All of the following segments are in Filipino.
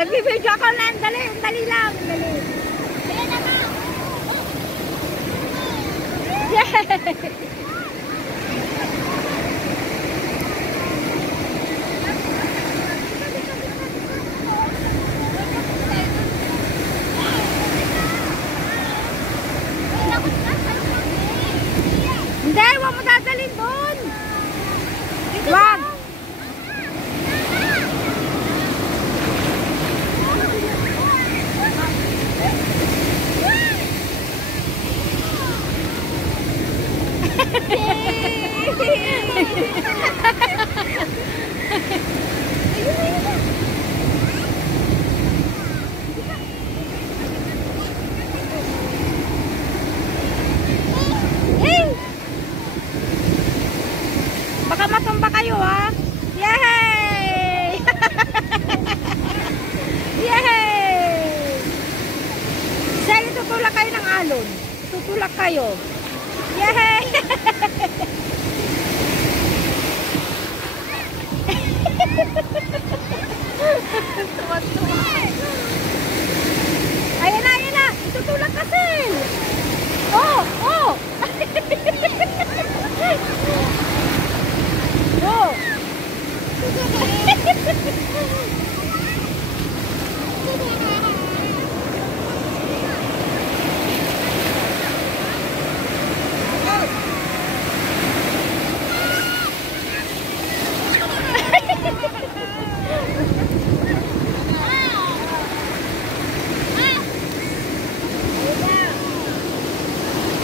Nagbibidyo ako na. Dali, dali lang. Dali. Ayan na nga. Yeah. Hindi, huwag mo dadalhin doon. Wag. Baka matumba kayo ha. Yay! Yay! Sige, tutulak kayo ng alon. Tutulak kayo. Yay! Ayan na, ayan na. Tutulak kasi. Oh, oh. Oh.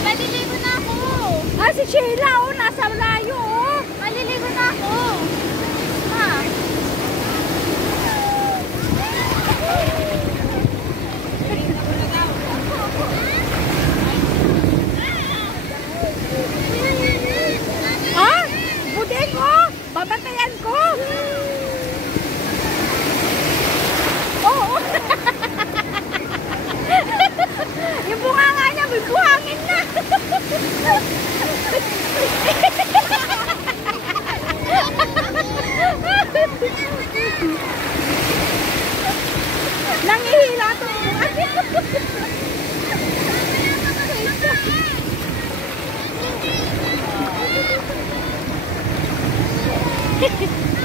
Maliligo na ako. Ah, si Sheila, oh, nasa layo, oh. Maliligo na ako. Ha? Ah, budeng, oh. Babantayan ko. Oh, oh. Yung bunganga niya, may buhangin na. Nangihila ito. Hehehe.